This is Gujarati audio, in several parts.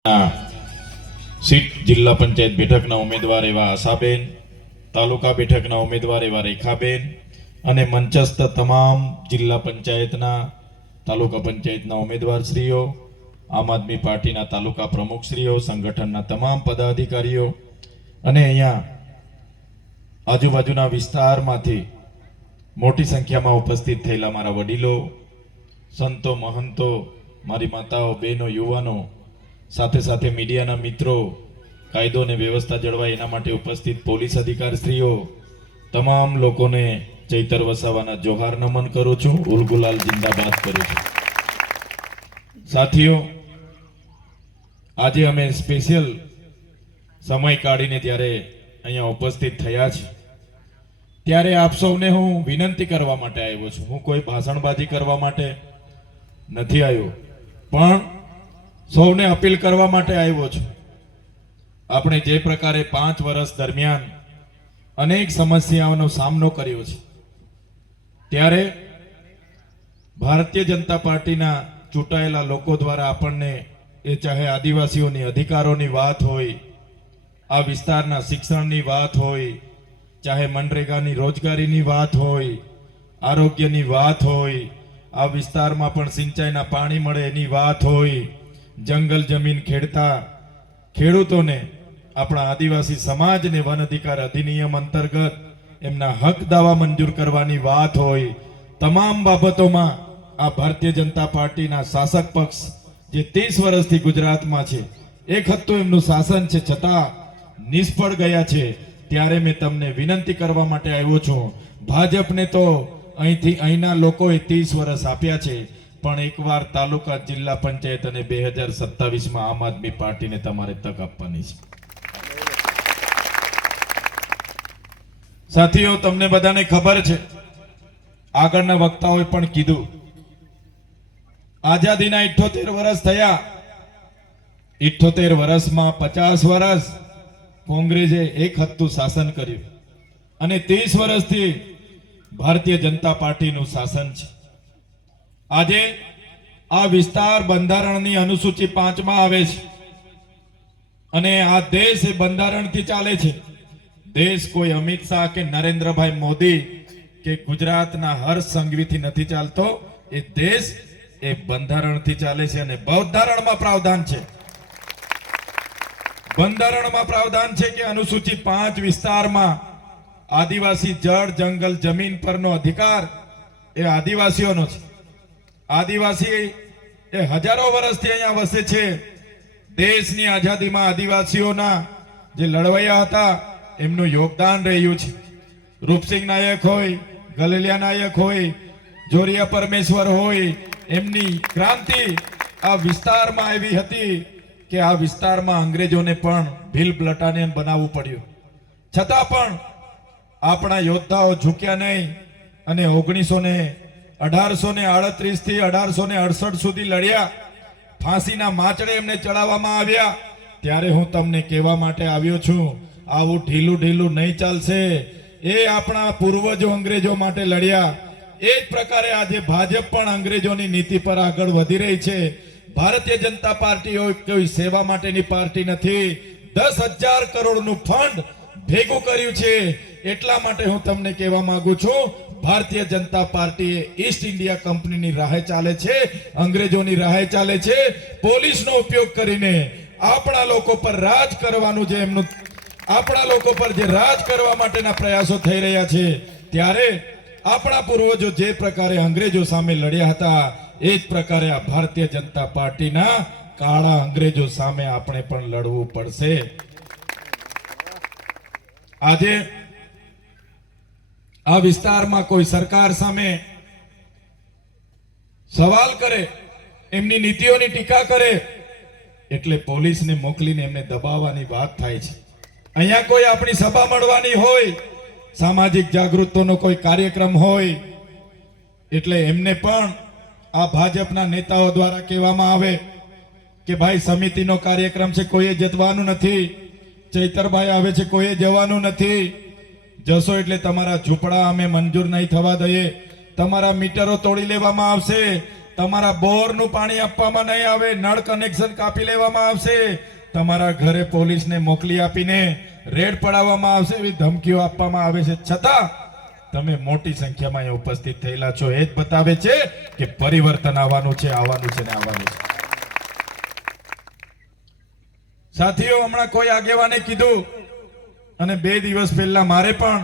સીટ જિલ્લા પંચાયત બેઠકના ઉમેદવાર એવા આશાબેન, તાલુકા બેઠકના ઉમેદવાર એવા રેખાબેન અને મંચસ્થ તમામ જિલ્લા પંચાયતના તાલુકા પંચાયતના ઉમેદવારશ્રીઓ, આમ આદમી પાર્ટીના તાલુકા પ્રમુખશ્રીઓ, સંગઠનના તમામ પદાધિકારીઓ અને અહીંયા આજુબાજુના વિસ્તારમાંથી મોટી સંખ્યામાં ઉપસ્થિત થયેલા મારા વડીલો, સંતો, મહંતો, મારી માતાઓ, બહેનો, યુવાનો, સાથે સાથે મીડિયાના મિત્રો, કાયદો અને વ્યવસ્થા જળવાય એના માટે ઉપસ્થિત પોલીસ અધિકારીશ્રીઓ, તમામ લોકોને ચૈતર વસાવાના જોહાર નમન કરું છું, ઉલગુલાલ જિંદાબાદ કરું છું. સાથીઓ, આજે અમે સ્પેશિયલ સમય કાઢીને જ્યારે અહીંયા ઉપસ્થિત થયા છે ત્યારે આપ સૌને હું વિનંતી કરવા માટે આવ્યો છું. હું કોઈ ભાષણબાજી કરવા માટે નથી આવ્યો, પણ સૌને અપીલ કરવા માટે આવ્યો છું. આપણે જે પ્રકારે 5 વર્ષ દરમિયાન અનેક સમસ્યાઓનો સામનો કર્યો છે, ત્યારે ભારતીય જનતા પાર્ટીના ચૂંટાયેલા લોકો દ્વારા આપણને એ ચાહે આદિવાસીઓની અધિકારોની વાત હોય, આ વિસ્તારના શિક્ષણની વાત હોય, ચાહે મનરેગાની રોજગારીની વાત હોય, આરોગ્યની વાત હોય, આ વિસ્તારમાં પણ સિંચાઈના પાણી મળે એની વાત હોય, જંગલ જમીન ખેડતા ખેડૂતોને, આપણા આદિવાસી સમાજને વન અધિકાર અધિનિયમ અંતર્ગત એમના હક દાવા મંજૂર કરવાની વાત હોય, તમામ બાબતોમાં આ ભારતીય જનતા પાર્ટીના શાસક પક્ષ જે 30 વર્ષથી ગુજરાતમાં છે, એક હતું એમનું શાસન છે, છતાં નિષ્ફળ ગયા છે. ત્યારે મેં તમને વિનંતી કરવા માટે આવ્યો છું. ભાજપને તો અહીંના લોકોએ 30 વર્ષ આપ્યા છે, પણ એકવાર તાલુકા, જિલ્લા પંચાયત અને 2027માં આમ આદમી પાર્ટીને તમારે તક આપવાની છે. સાથીઓ, તમને બધાને ખબર છે, આગળના વક્તાઓએ પણ કીધું, આઝાદીના 78 વર્ષ થયા. 78 વર્ષમાં 50 વર્ષ કોંગ્રેસે એક હતું શાસન કર્યું અને 30 વર્ષથી ભારતીય જનતા પાર્ટીનું શાસન છે. આજે આ વિસ્તાર બંધારણની અનુસૂચિ 5માં આવે છે અને આ દેશ એ બંધારણથી ચાલે છે. દેશ કોઈ અમિત શાહ કે નરેન્દ્રભાઈ મોદી કે ગુજરાતના હર્ષ સંઘવીથી નથી ચાલતો. એ દેશ એ બંધારણથી ચાલે છે અને બંધારણમાં પ્રાવધાન છે, બંધારણમાં પ્રાવધાન છે કે અનુસૂચિ 5 વિસ્તારમાં આદિવાસી જળ, જંગલ, જમીન પરનો અધિકાર એ આદિવાસીઓનો છે. આદિવાસી એ હજારો વર્ષથી અહીંયા વસે છે. દેશની આઝાદીમાં આદિવાસીઓના જે લડવૈયા હતા એમનું યોગદાન રહ્યું છે. રૂપસિંહ નાયક હોય, ગલેલિયા નાયક હોય, જોરિયા પરમેશ્વર હોય, એમની ક્રાંતિ આ વિસ્તારમાં આવી હતી કે આ વિસ્તારમાં અંગ્રેજોને પણ ભીલ બ્લટાનિયન બનાવવું પડ્યું. છતાં પણ આપણા યોદ્ધાઓ ઝૂક્યા નહીં અને 1838 થી 1868 સુધી લડ્યા. ફાંસીના માચડે એમને ચડાવવામાં આવ્યા. ત્યારે હું તમને કહેવા માટે આવ્યો છું, આવું ઢીલું ઢીલું નહીં ચાલશે. એ આપણા પૂર્વજો અંગ્રેજો માટે લડ્યા. એ જ પ્રકારે આજે ભાજપ પણ અંગ્રેજોની નીતિ પર આગળ વધી રહી છે. ભારતીય જનતા પાર્ટી કોઈ સેવા માટેની પાર્ટી નથી. 10,000 કરોડનું ફંડ ભેગું કર્યું છે. એટલા માટે હું તમને કહેવા માંગુ છું, Bharatiya Janata party East India કંપનીની રાહે ચાલે છે, અંગ્રેજોની રાહે ચાલે છે. પોલીસનો ઉપયોગ કરીને આપણા લોકો પર રાજ કરવાનું જે એમનું, આપણા લોકો પર જે રાજ કરવા માટેના પ્રયાસો થઈ રહ્યા છે, ત્યારે આપણા પૂર્વજો જે પ્રકારે અંગ્રેજો સામે લડ્યા હતા એ જ પ્રકારે આ ભારતીય જનતા પાર્ટીના કાળા અંગ્રેજો સામે આપણે પણ લડવું પડશે. આજે આ વિસ્તારમાં કોઈ સરકાર સામે સવાલ કરે, એમની નીતિઓની ટીકા કરે, એટલે પોલીસને મોકલીને એમને દબાવવાની વાત થાય છે. અહીંયા કોઈ આપણી સભા મળવાની હોય, સામાજિક જાગૃતિનો કોઈ કાર્યક્રમ હોય, એટલે એમને પણ આ ભાજપના નેતાઓ દ્વારા કહેવામાં આવે કે ભાઈ સમિતિનો કાર્યક્રમ છે, કોઈએ જવાનું નથી. ચૈતરભાઈ આવે છે, કોઈએ જવાનું નથી. જશો એટલે તમારા ઝૂંપડા અમે મંજૂર નહીં થવા દઈએ, તમારા મીટરો તોડી લેવામાં આવશે, તમારા બોરનું પાણી આપવામાં નહીં આવે, નળ કનેક્શન કાપી લેવામાં આવશે, તમારા ઘરે પોલીસને મોકલી આપીને રેડ પડાવવામાં આવશે, એવી ધમકીઓ આપવામાં આવે છે. છતાં તમે મોટી સંખ્યામાં અહીં ઉપસ્થિત થયેલા છો. એ જ બતાવે છે કે પરિવર્તન આવવાનું છે, આવવાનું છે ને આવવાનું છે. સાથીઓ, હમણાં કોઈ આગેવાને કીધું અને 2 દિવસ પહેલા મારે પણ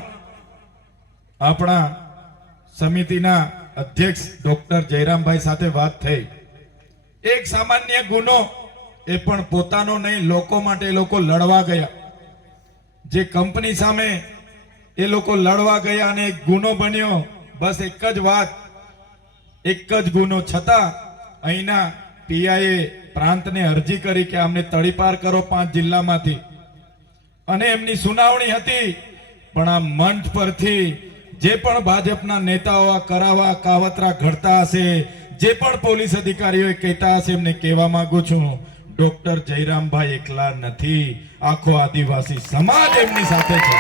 આપણા સમિતિના અધ્યક્ષ ડોક્ટર જયરામભાઈ સાથે વાત થઈ. એક સામાન્ય ગુનો, એ પણ પોતાનો નહીં, લોકો માટે એ લોકો લડવા ગયા. જે કંપની સામે એ લોકો લડવા ગયા અને એક ગુનો બન્યો. બસ એક જ વાત, એક જ ગુનો. છતાં અહીંના પીઆઈએ પ્રાંતને અરજી કરી કે અમને તડીપાર કરો 5 જિલ્લામાંથી, અને એમની સુનાવણી હતી. પણ આ મંચ પરથી જે પણ ભાજપના નેતાઓ આ કરાવા કાવતરા ઘડતા હશે, જે પણ પોલીસ અધિકારીઓ કહેતા હશે, એમને કહેવા માંગુ છું, ડોક્ટર જયરામભાઈ એકલા નથી, આખો આદિવાસી સમાજ એમની સાથે છે.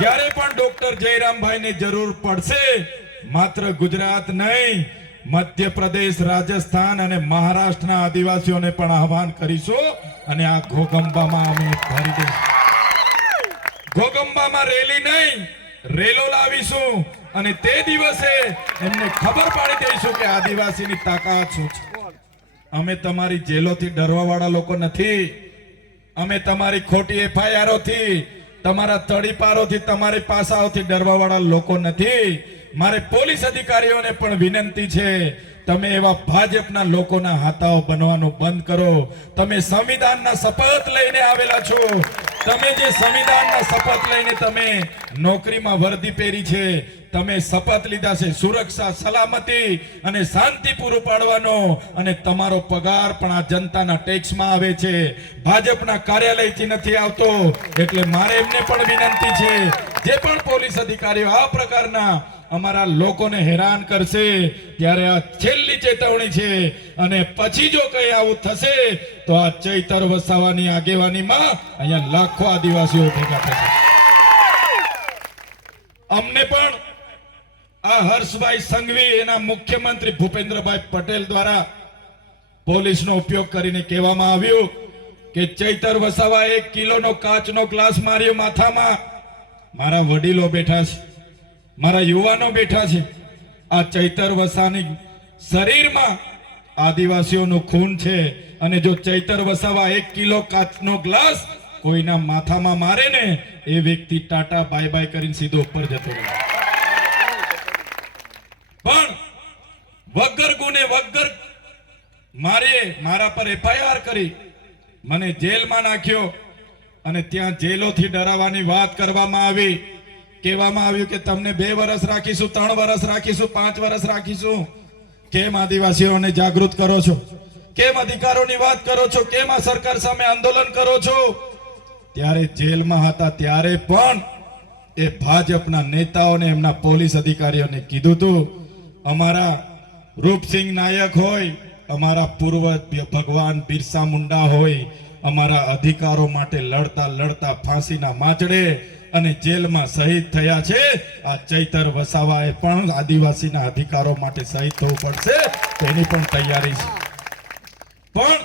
જ્યારે પણ ડોક્ટર જયરામભાઈને જરૂર પડશે, માત્ર ગુજરાત નહીં, મધ્યપ્રદેશ, રાજસ્થાન અને મહારાષ્ટ્રના આદિવાસીઓને પણ આહવાન કરીશું અને આ ઘોગંબામાં અમે ભરી દઈશું. ઘોગંબામાં રેલી નહીં, રેલો લાવીશું અને તે દિવસે એમને ખબર પાડી દઈશું કે આદિવાસીની તાકાત શું છે. અમે તમારી જેલોથી ડરવા વાળા લોકો નથી. અમે તમારી ખોટી એફઆઈઆરઓથી, તમારા તડીપારોથી, તમારી પાસાઓથી ડરવા વાળા લોકો નથી. મારે પોલીસ અધિકારીઓને પણ વિનંતી છે, તમે એવા ભાજપના લોકોના હાથાઓ બનવાનું બંધ કરો. તમે સંવિધાનના શપથ લઈને આવેલા છો. તમે જે સંવિધાનના શપથ લઈને તમે નોકરીમાં વર્દી પહેરી છે, તમે શપથ લીધા છે સુરક્ષા, સલામતી અને શાંતિ પૂરું પાડવાનો, અને તમારો પગાર પણ આ જનતાના ટેક્સમાં આવે છે, ભાજપના કાર્યાલયથી નથી આવતો. એટલે મારે એમને પણ વિનંતી છે, જે પણ પોલીસ અધિકારીઓ આ પ્રકારના અમારા લોકોને હેરાન કરશે, ત્યારે આ છેલ્લી ચેતવણી છે. અને પછી જો કઈ આવું થશે તો આ ચૈતર વસાવાની આગેવાનીમાં અહીંયા લાખો આદિવાસીઓ ભેગા થશે. અમને પણ આ હર્ષભાઈ સંઘવી, એના મુખ્યમંત્રી ભૂપેન્દ્રભાઈ પટેલ દ્વારા પોલીસનો ઉપયોગ કરીને કહેવામાં આવ્યું કે ચૈતર વસાવા 1 કિલોનો કાચનો ગ્લાસ માર્યો માથામાં. મારા વડીલો બેઠા છે, મારા યુવાનો બેઠા છે. આ ચૈતર વસાની શરીરમાં આદિવાસીઓનું ખૂન છે, અને જો ચૈતર વસાવા 1 કિલો કાચનો ગ્લાસ કોઈના માથામાં મારે ને, એ વ્યક્તિ ટાટા બાય બાય કરીને સીધો ઉપર જતો રહે. પણ વગર ગુને, વગર મારા પર એફઆઈઆર કરી, મને જેલમાં નાખ્યો, અને ત્યાં જેલોથી ડરાવવાની વાત કરવામાં આવી. કહેવામાં આવ્યું કે તમને 2 વર્ષ રાખીશું, 3 વર્ષ રાખીશું, 5 વર્ષ રાખીશું. કેમ આદિવાસીઓને જાગૃત કરો છો? કેમ અધિકારોની વાત કરો છો? કેમ આ સરકાર સામે આંદોલન કરો છો? ત્યારે જેલમાં હતા ત્યારે પણ એ ભાજપના નેતાઓને, એમના પોલીસ અધિકારીઓને કીધું હતું, અમારા રૂપસિંહ નાયક હોય, અમારા પૂર્વજ ભગવાન બિરસા મુંડા હોય, અમારા અધિકારો માટે લડતા લડતા ફાંસીના માંચડે અને જેલમાં શહીદ થયા છે. આ ચૈતર વસાવાએ પણ આદિવાસીના અધિકારો માટે શહીદ થવું પડશે, તેની પણ તૈયારી છે. પણ